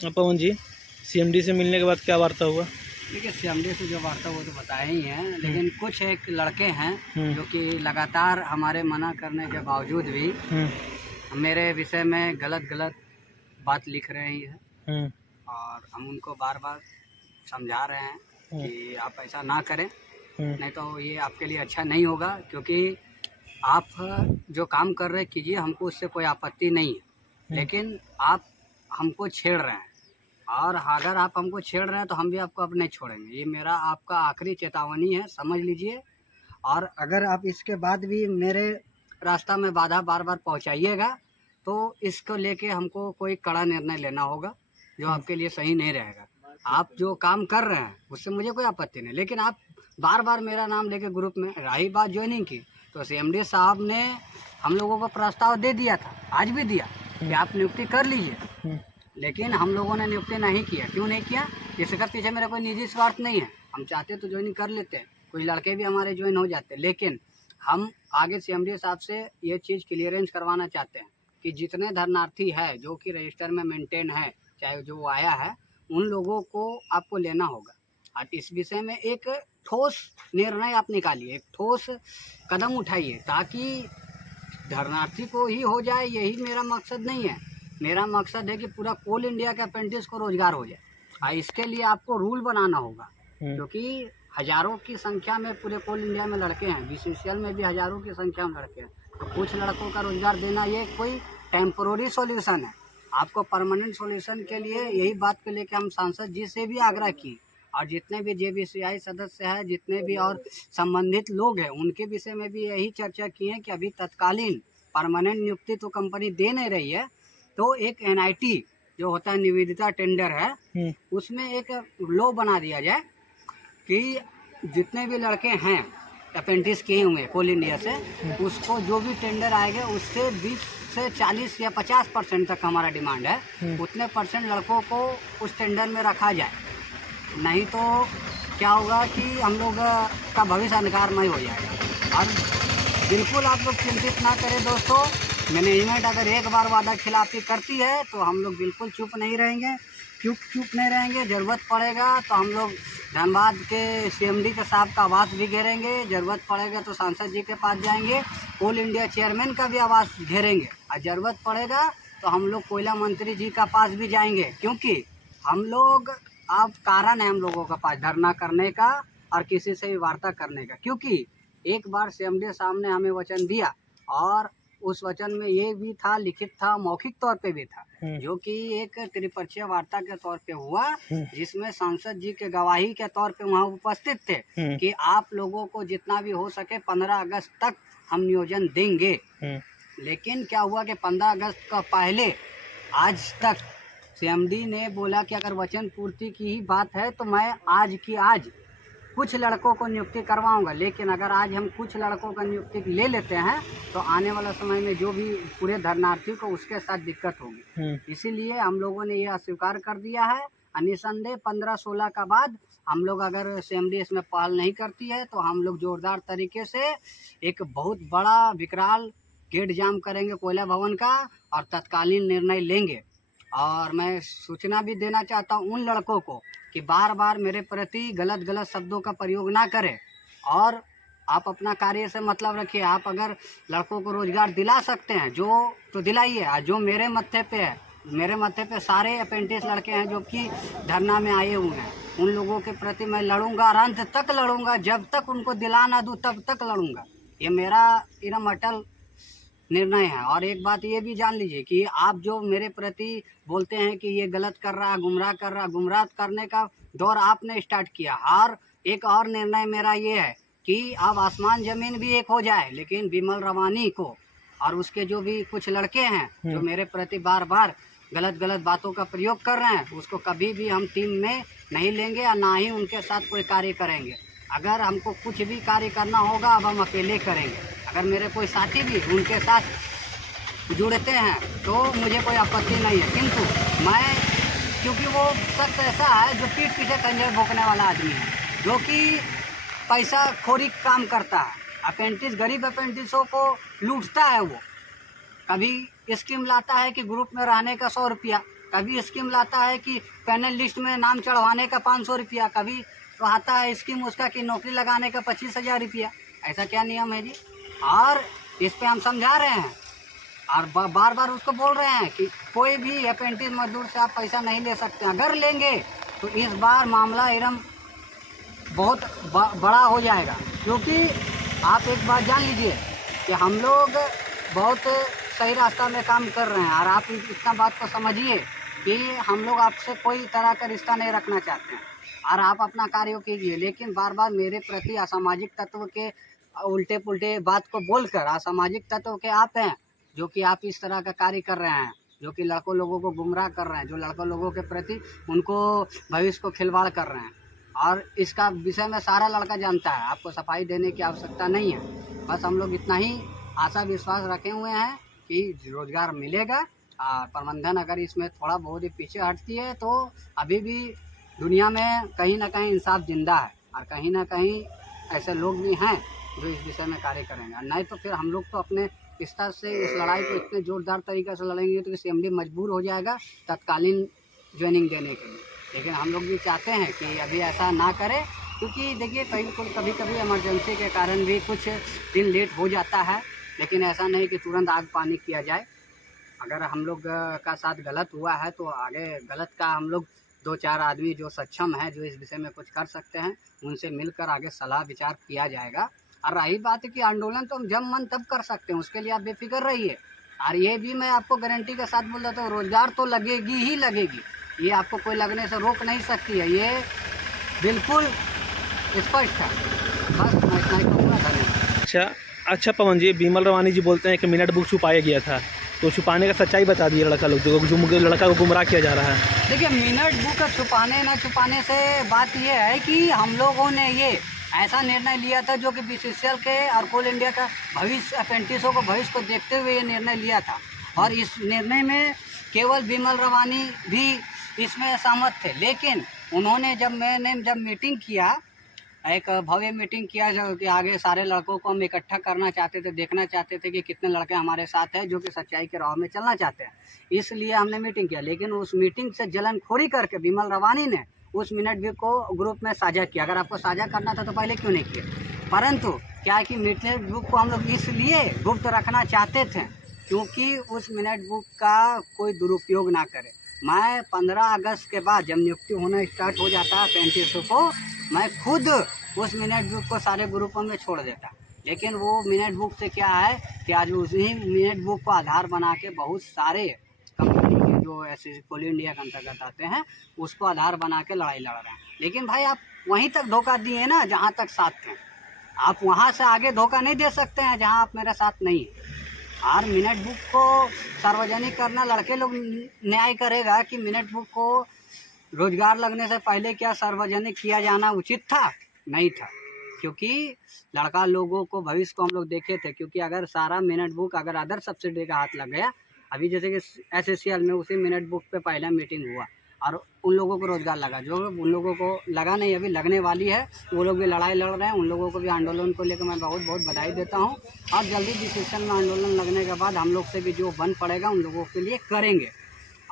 पवन जी, CMD से मिलने के बाद क्या वार्ता हुआ? देखिए, सीएमडी से जो वार्ता वो तो बताए ही हैं, लेकिन कुछ एक लड़के हैं जो कि लगातार हमारे मना करने के बावजूद भी मेरे विषय में गलत बात लिख रहे हैं और हम उनको बार बार समझा रहे हैं कि आप ऐसा ना करें, नहीं तो ये आपके लिए अच्छा नहीं होगा। क्योंकि आप जो काम कर रहे कीजिए, हमको उससे कोई आपत्ति नहीं है, लेकिन आप हमको छेड़ रहे हैं और अगर आप हमको छेड़ रहे हैं तो हम भी आपको अब नहीं छोड़ेंगे। ये मेरा आपका आखिरी चेतावनी है, समझ लीजिए। और अगर आप इसके बाद भी मेरे रास्ता में बाधा बार बार पहुंचाइएगा तो इसको लेके हमको कोई कड़ा निर्णय लेना होगा जो आपके लिए सही नहीं रहेगा। आप जो काम कर रहे हैं उससे मुझे कोई आपत्ति नहीं, लेकिन आप बार बार मेरा नाम लेके ग्रुप में रही बात ज्वाइनिंग की, तो सीएमडी साहब ने हम लोगों को प्रस्ताव दे दिया था, आज भी दिया कि आप नियुक्ति कर लीजिए, लेकिन हम लोगों ने नियुक्ति नहीं किया। क्यों नहीं किया? इसका पीछे मेरा कोई निजी स्वार्थ नहीं है। हम चाहते तो ज्वाइन कर लेते हैं, कुछ लड़के भी हमारे ज्वाइन हो जाते, लेकिन हम आगे सीएमडी साहब से ये चीज़ क्लियरेंस करवाना चाहते हैं कि जितने धरनार्थी है जो कि रजिस्टर में मेंटेन है, चाहे जो आया है, उन लोगों को आपको लेना होगा और इस विषय में एक ठोस निर्णय आप निकालिए, एक ठोस कदम उठाइए ताकि धरनार्थी को ही हो जाए। यही मेरा मकसद नहीं है। मेरा मकसद है कि पूरा कोल इंडिया के अप्रेंटिस को रोजगार हो जाए और इसके लिए आपको रूल बनाना होगा, क्योंकि हजारों की संख्या में पूरे कोल इंडिया में लड़के हैं, बीसीसीएल में भी हजारों की संख्या में लड़के हैं। तो कुछ लड़कों का रोजगार देना ये कोई टेम्पोररी सॉल्यूशन है। आपको परमानेंट सॉल्यूशन के लिए यही बात को लेकर हम सांसद जी से भी आग्रह किए और जितने भी जेबीसीआई सदस्य हैं, जितने भी और संबंधित लोग हैं, उनके विषय में भी यही चर्चा की है कि अभी तत्कालीन परमानेंट नियुक्ति तो कंपनी दे नहीं रही है, तो एक एनआईटी जो होता है निविदा टेंडर है, उसमें एक लॉ बना दिया जाए कि जितने भी लड़के हैं अप्रेंटिस किए हुए कोल इंडिया से, उसको जो भी टेंडर आएगा उससे 20 से 40 या 50% तक हमारा डिमांड है, उतने परसेंट लड़कों को उस टेंडर में रखा जाए। नहीं तो क्या होगा कि हम लोग का भविष्य अंधकारमय हो जाएगा। और बिल्कुल आप लोग चिंतित ना करें दोस्तों, मैनेजमेंट अगर एक बार वादा खिलाफी करती है तो हम लोग बिल्कुल चुप नहीं रहेंगे, चुप नहीं रहेंगे। ज़रूरत पड़ेगा तो हम लोग धनबाद के सीएमडी के साहब का आवास भी घेरेंगे, ज़रूरत पड़ेगा तो सांसद जी के पास जाएंगे, कोल इंडिया चेयरमैन का भी आवास घेरेंगे और ज़रूरत पड़ेगा तो हम लोग कोयला मंत्री जी का पास भी जाएंगे। क्योंकि हम लोग अब कारण है हम लोगों का पास धरना करने का और किसी से भी वार्ता करने का, क्योंकि एक बार सीएमडी साहब ने हमें वचन दिया और उस वचन में ये भी था, लिखित था, मौखिक तौर पे भी था, जो कि एक त्रिपक्षीय वार्ता के तौर पे हुआ, जिसमें सांसद जी के गवाही के तौर पे वहाँ उपस्थित थे कि आप लोगों को जितना भी हो सके 15 अगस्त तक हम नियोजन देंगे। लेकिन क्या हुआ कि 15 अगस्त का पहले आज तक सीएमडी ने बोला कि अगर वचन पूर्ति की ही बात है तो मैं आज की आज कुछ लड़कों को नियुक्ति करवाऊंगा, लेकिन अगर आज हम कुछ लड़कों का नियुक्ति ले लेते हैं तो आने वाला समय में जो भी पूरे धरनार्थी को उसके साथ दिक्कत होगी। इसीलिए हम लोगों ने ये अस्वीकार कर दिया है। निसंदेह 15-16 का बाद हम लोग अगर सीएमडी इसमें पहल नहीं करती है तो हम लोग जोरदार तरीके से एक बहुत बड़ा विकराल गेट जाम करेंगे कोयला भवन का और तत्कालीन निर्णय लेंगे। और मैं सूचना भी देना चाहता हूँ उन लड़कों को कि बार बार मेरे प्रति गलत शब्दों का प्रयोग ना करें और आप अपना कार्य से मतलब रखिए। आप अगर लड़कों को रोजगार दिला सकते हैं जो तो दिलाइए, जो मेरे मत्थे पे है मेरे माथे पे सारे अप्रेंटिस लड़के हैं जो कि धरना में आए हुए हैं। उन लोगों के प्रति मैं लड़ूंगा और अंत तक लड़ूंगा, जब तक उनको दिला ना दूँ तब तक लड़ूंगा। ये मेरा एकदम अटल निर्णय है। और एक बात ये भी जान लीजिए कि आप जो मेरे प्रति बोलते हैं कि ये गलत कर रहा है, गुमराह कर रहा है, गुमराह करने का दौर आपने स्टार्ट किया। और एक और निर्णय मेरा ये है कि अब आसमान ज़मीन भी एक हो जाए, लेकिन विमल रवानी को और उसके जो भी कुछ लड़के हैं जो मेरे प्रति बार बार गलत गलत बातों का प्रयोग कर रहे हैं, उसको कभी भी हम टीम में नहीं लेंगे और ना ही उनके साथ कोई कार्य करेंगे। अगर हमको कुछ भी कार्य करना होगा अब हम अकेले करेंगे। अगर मेरे कोई साथी भी उनके साथ जुड़ते हैं तो मुझे कोई आपत्ति नहीं है, किंतु मैं, क्योंकि वो शख्स ऐसा है जो पीठ पीछे खंजर भोंकने वाला आदमी है, जो कि पैसा खोरी काम करता है। अप्रेंटिस, गरीब अप्रेंटिसों को लूटता है। वो कभी स्कीम लाता है कि ग्रुप में रहने का 100 रुपया, कभी स्कीम लाता है कि पैनल लिस्ट में नाम चढ़वाने का 500 रुपया, कभी तो आता है स्कीम उसका कि नौकरी लगाने का 25,000 रुपया। ऐसा क्या नियम है जी? और इस पे हम समझा रहे हैं और बार बार उसको बोल रहे हैं कि कोई भी अप्रेंटिस मजदूर से आप पैसा नहीं ले सकते। अगर लेंगे तो इस बार मामला एकदम बहुत बड़ा हो जाएगा। क्योंकि आप एक बात जान लीजिए कि हम लोग बहुत सही रास्ता में काम कर रहे हैं और आप इतना बात को समझिए कि हम लोग आपसे कोई तरह का रिश्ता नहीं रखना चाहते हैं और आप अपना कार्य कीजिए। लेकिन बार बार मेरे प्रति असामाजिक तत्व के उल्टे पुल्टे बात को बोलकर, असामाजिक तत्व के आप हैं जो कि आप इस तरह का कार्य कर रहे हैं, जो कि लड़कों लोगों को गुमराह कर रहे हैं, जो लड़कों लोगों के प्रति उनको भविष्य को खिलवाड़ कर रहे हैं। और इसका विषय में सारा लड़का जानता है, आपको सफाई देने की आवश्यकता नहीं है। बस हम लोग इतना ही आशा विश्वास रखे हुए हैं कि रोज़गार मिलेगा। और प्रबंधन अगर इसमें थोड़ा बहुत ही पीछे हटती है तो अभी भी दुनिया में कहीं ना कहीं इंसाफ जिंदा है और कहीं ना कहीं ऐसे लोग भी हैं जो इस विषय में कार्य करेंगे। नहीं तो फिर हम लोग तो अपने इस तरह से इस लड़ाई को इतने जोरदार तरीके से लड़ेंगे तो CMD मजबूर हो जाएगा तत्कालीन ज्वाइनिंग देने के लिए। लेकिन हम लोग भी चाहते हैं कि अभी ऐसा ना करें, क्योंकि देखिए कभी कभी इमरजेंसी के कारण भी कुछ दिन लेट हो जाता है। लेकिन ऐसा नहीं कि तुरंत आग पानी किया जाए। अगर हम लोग का साथ गलत हुआ है तो आगे गलत का हम लोग 2-4 आदमी जो सक्षम हैं, जो इस विषय में कुछ कर सकते हैं, उनसे मिलकर आगे सलाह विचार किया जाएगा। और रही बात है कि आंदोलन तो हम जब मन तब कर सकते हैं, उसके लिए आप बेफिक्र रहिए। और ये भी मैं आपको गारंटी के साथ बोल देता हूँ, रोज़गार तो लगेगी ही लगेगी, ये आपको कोई लगने से रोक नहीं सकती है, ये बिल्कुल स्पष्ट है। बस मैं इतना ही कहूँगा, धन्यवाद। अच्छा पवन जी, विमल रवानी जी बोलते हैं कि मिनट बुक छुपाया गया था, तो छुपाने का सच्चाई बता दिए लड़का लोग जो लड़का को गुमराह किया जा रहा है। देखिए, मिनट बुक छुपाने ना छुपाने से बात यह है कि हम लोगों ने ये ऐसा निर्णय लिया था जो कि BCCL के और कोल इंडिया का भविष्य, अप्रेंटिसों को भविष्य को देखते हुए ये निर्णय लिया था। और इस निर्णय में केवल विमल रवानी भी इसमें सहमत थे। लेकिन उन्होंने जब मीटिंग किया, एक भव्य मीटिंग किया जो कि आगे सारे लड़कों को हम इकट्ठा करना चाहते थे, देखना चाहते थे कि कितने लड़के हमारे साथ हैं जो कि सच्चाई के राह में चलना चाहते हैं, इसलिए हमने मीटिंग किया। लेकिन उस मीटिंग से जलनखोरी करके विमल रवानी ने उस मिनट भी को ग्रुप में साझा किया। अगर आपको साझा करना था तो पहले क्यों नहीं किया? परंतु क्या है कि मिनट बुक को हम लोग इसलिए गुप्त रखना चाहते थे क्योंकि उस मिनट बुक का कोई दुरुपयोग ना करे। मैं 15 अगस्त के बाद जब नियुक्ति होना स्टार्ट हो जाता है अप्रेंटिसों को, मैं खुद उस मिनट बुक को सारे ग्रुपों में छोड़ देता। लेकिन वो मिनट बुक से क्या है कि आज उसी मिनट बुक को आधार बना के बहुत सारे कंपनी के जो ऐसे कोल इंडिया के अंतर्गत आते हैं उसको आधार बना के लड़ाई लड़ रहे हैं। लेकिन भाई आप वहीं तक धोखा दिए ना जहाँ तक साथ थे, आप वहाँ से आगे धोखा नहीं दे सकते हैं जहाँ आप मेरा साथ नहीं है। और मिनट बुक को सार्वजनिक करना, लड़के लोग न्याय करेगा कि मिनट बुक को रोजगार लगने से पहले क्या सार्वजनिक किया जाना उचित था? नहीं था, क्योंकि लड़का लोगों को भविष्य को हम लोग देखे थे। क्योंकि अगर सारा मिनट बुक अगर अदर सब्सिडी का हाथ लग गया, अभी जैसे कि SSCL में उसी मिनट बुक पे पहला मीटिंग हुआ और उन लोगों को रोज़गार लगा, जो उन लोगों को लगा नहीं अभी लगने वाली है, वो लोग भी लड़ाई लड़ रहे हैं। उन लोगों को भी आंदोलन को लेकर मैं बहुत बहुत बधाई देता हूँ। और जल्दी डिसीजन में आंदोलन लगने के बाद हम लोग से भी जो बन पड़ेगा उन लोगों के लिए करेंगे।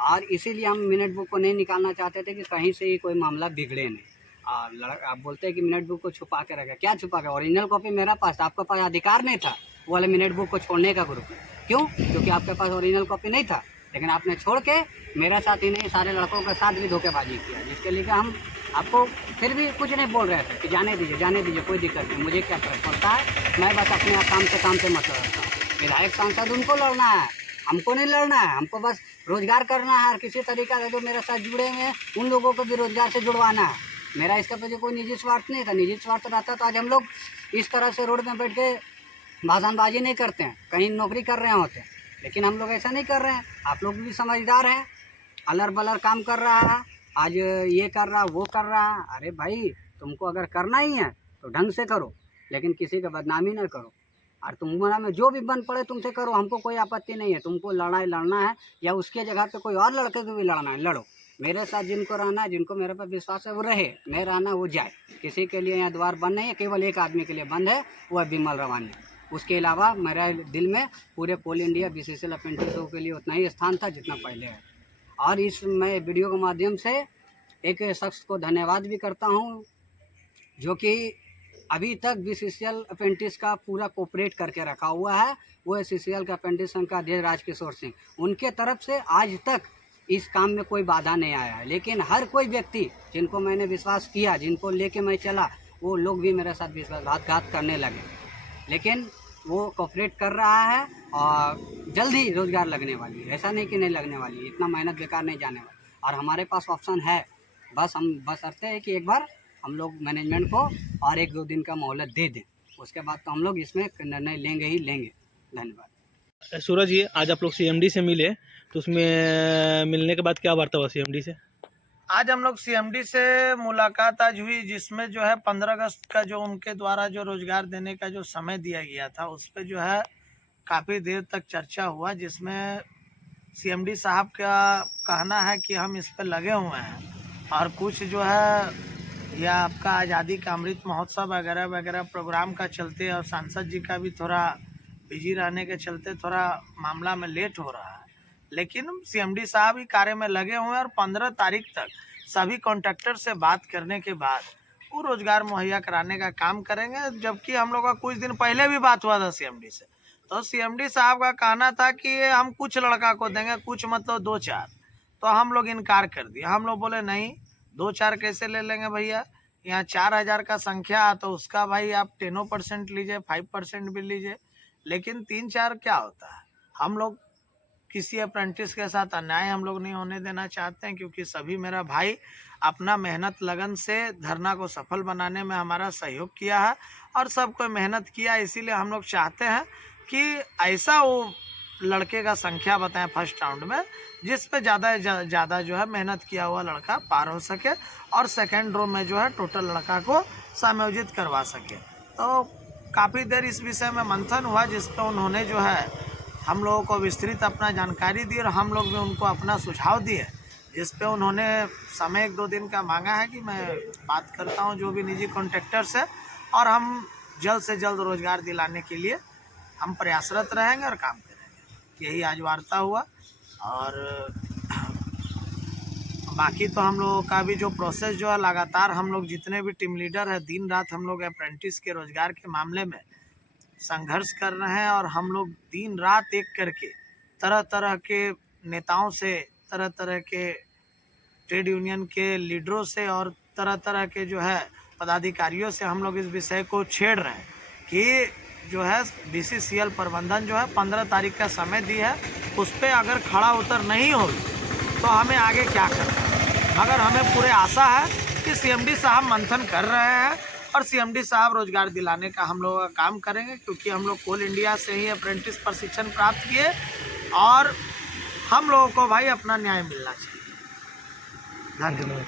और इसीलिए हम मिनट बुक को नहीं निकालना चाहते थे कि कहीं से ही कोई मामला बिगड़े नहीं। और आप बोलते हैं कि मिनट बुक को छुपा के रखा, क्या छुपा के? ओरिजिनल कॉपी मेरा पास, आपके पास अधिकार नहीं था वो वाले मिनट बुक को छोड़ने का ग्रुप में। क्यों? क्योंकि आपके पास ओरिजिनल कॉपी नहीं था। लेकिन आपने छोड़ के मेरा साथ ही नहीं सारे लड़कों के साथ भी धोखेबाजी किया, जिसके लिए हम आपको फिर भी कुछ नहीं बोल रहे थे कि जाने दीजिए कोई दिक्कत नहीं, मुझे क्या फर्क पड़ता है, मैं बस अपने काम से मतलब रखता हूँ। विधायक सांसद उनको लड़ना है, हमको नहीं लड़ना है, हमको बस रोजगार करना है और किसी तरीका से जो मेरे साथ जुड़े हुए हैं उन लोगों को भी रोजगार से जुड़वाना है। मेरा इसके पीछे कोई निजी स्वार्थ नहीं था, निजी स्वार्थ रहता तो आज हम लोग इस तरह से रोड में बैठ के भाषणबाजी नहीं करते हैं, कहीं नौकरी कर रहे होते हैं, लेकिन हम लोग ऐसा नहीं कर रहे हैं। आप लोग भी समझदार हैं, अलर बलर काम कर रहा है, आज ये कर रहा वो कर रहा है। अरे भाई तुमको अगर करना ही है तो ढंग से करो, लेकिन किसी का बदनामी न करो, और तुम्हारा में जो भी बन पड़े तुमसे करो, हमको कोई आपत्ति नहीं है। तुमको लड़ाई लड़ना है या उसके जगह पे कोई और लड़के को भी लड़ना है, लड़ो। मेरे साथ जिनको रहना है, जिनको मेरे पर विश्वास है वो रहे, मैं रहना वो जाए। किसी के लिए यहाँ द्वार बंद नहीं है, केवल एक आदमी के लिए बंद है, वो है बिमल रवानी। उसके अलावा मेरा दिल में पूरे कोल इंडिया BCCL अप्रेंटिसों के लिए उतना ही स्थान था जितना पहले है। और इस मैं वीडियो के माध्यम से एक शख्स को धन्यवाद भी करता हूँ जो कि अभी तक BCCL अप्रेंटिस का पूरा कोऑपरेट करके रखा हुआ है, वो है CCL का अप्रेंटिस संघ का अध्यक्ष राजकिशोर सिंह। उनके तरफ से आज तक इस काम में कोई बाधा नहीं आया है, लेकिन हर कोई व्यक्ति जिनको मैंने विश्वास किया, जिनको लेके मैं चला, वो लोग भी मेरे साथ विश्वासघात करने लगे। लेकिन वो कोऑपरेट कर रहा है और जल्द ही रोज़गार लगने वाली है, ऐसा नहीं कि नहीं लगने वाली, इतना मेहनत बेकार नहीं जाने वाली। और हमारे पास ऑप्शन है, बस हम बशर्ते है कि एक बार हम लोग मैनेजमेंट को और 1-2 दिन का मोहलत दे दें, उसके बाद तो हम लोग इसमें निर्णय लेंगे ही लेंगे। धन्यवाद। सूरज जी, आज आप लोग CMD से मिले, तो उसमें मिलने के बाद क्या वार्ता हुआ CMD से? आज हम लोग CMD से मुलाकात आज हुई, जिसमें जो है 15 अगस्त का जो उनके द्वारा जो रोजगार देने का जो समय दिया गया था, उस पर जो है काफ़ी देर तक चर्चा हुआ, जिसमें CMD साहब का कहना है कि हम इस पर लगे हुए हैं और कुछ जो है या आपका आज़ादी का अमृत महोत्सव वगैरह वगैरह प्रोग्राम का चलते और सांसद जी का भी थोड़ा बिजी रहने के चलते थोड़ा मामला में लेट हो रहा है, लेकिन CMD साहब ही कार्य में लगे हुए हैं और 15 तारीख तक सभी कॉन्ट्रैक्टर से बात करने के बाद वो रोजगार मुहैया कराने का काम करेंगे। जबकि हम लोग का कुछ दिन पहले भी बात हुआ था CMD से, तो CMD साहब का कहना था कि हम कुछ लड़का को देंगे, कुछ मतलब 2-4, तो हम लोग इनकार कर दिया। हम लोग बोले नहीं, 2-4 कैसे ले लेंगे भैया, यहाँ 4000 का संख्या तो उसका भाई आप 10% लीजिए, 5% भी लीजिए, लेकिन 3-4 क्या होता है। हम लोग किसी अप्रेंटिस के साथ अन्याय हम लोग नहीं होने देना चाहते हैं, क्योंकि सभी मेरा भाई अपना मेहनत लगन से धरना को सफल बनाने में हमारा सहयोग किया है और सब कोई मेहनत किया। इसीलिए हम लोग चाहते हैं कि ऐसा वो लड़के का संख्या बताएं फर्स्ट राउंड में, जिस पे ज़्यादा जो है मेहनत किया हुआ लड़का पार हो सके और सेकेंड रो में जो है टोटल लड़का को समायोजित करवा सके। तो काफ़ी देर इस विषय में मंथन हुआ, जिस पर उन्होंने जो है हम लोगों को विस्तृत अपना जानकारी दी और हम लोग भी उनको अपना सुझाव दिए, जिस पे उन्होंने समय 1-2 दिन का मांगा है कि मैं बात करता हूं जो भी निजी कॉन्ट्रैक्टर से, और हम जल्द से जल्द रोजगार दिलाने के लिए हम प्रयासरत रहेंगे और काम करेंगे। यही आज वार्ता हुआ। और बाकी तो हम लोगों का भी जो प्रोसेस जो है लगातार हम लोग जितने भी टीम लीडर है दिन रात हम लोग अप्रेंटिस के रोजगार के मामले में संघर्ष कर रहे हैं। और हम लोग दिन रात एक करके तरह तरह के नेताओं से, तरह तरह के ट्रेड यूनियन के लीडरों से और तरह तरह के जो है पदाधिकारियों से हम लोग इस विषय को छेड़ रहे हैं कि जो है BCCL प्रबंधन जो है 15 तारीख का समय दी है, उस पर अगर खड़ा उतर नहीं होगी तो हमें आगे क्या करना है। मगर हमें पूरे आशा है कि CMD साहब मंथन कर रहे हैं और CMD साहब रोजगार दिलाने का हम लोग काम करेंगे, क्योंकि हम लोग कोल इंडिया से ही अप्रेंटिस प्रशिक्षण प्राप्त किए और हम लोगों को भाई अपना न्याय मिलना चाहिए। धन्यवाद।